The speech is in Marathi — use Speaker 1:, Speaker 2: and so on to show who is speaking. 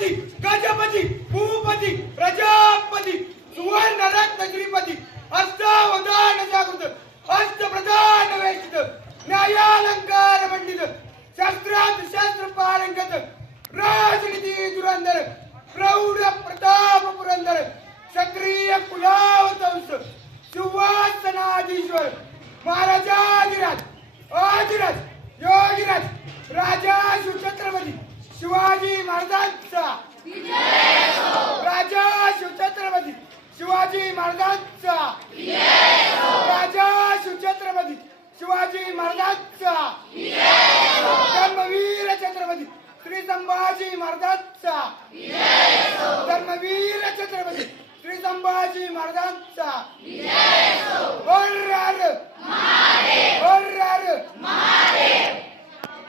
Speaker 1: गणपती गजपती भूपती प्रजापती सुवर्ण रत्न श्रीपती जागृत अष्ट प्रधान वेचित न्यायालंकार मंडित शास्त्रात शास्त्र पारंगत राजनीती धुरंधर प्रौढ प्रताप पुरंदर सक्रिय कुलावतंस सुवासनाधीश्वर महाराजा महाराजांचा. राजा शिवछत्रपती शिवाजी महाराजांचा. राजा शिवछत्रपती शिवाजी महाराजांचा. धर्मवीर छत्रपती श्री संभाजी महाराजांचा. धर्मवीर छत्रपती श्री संभाजी महाराजांचा.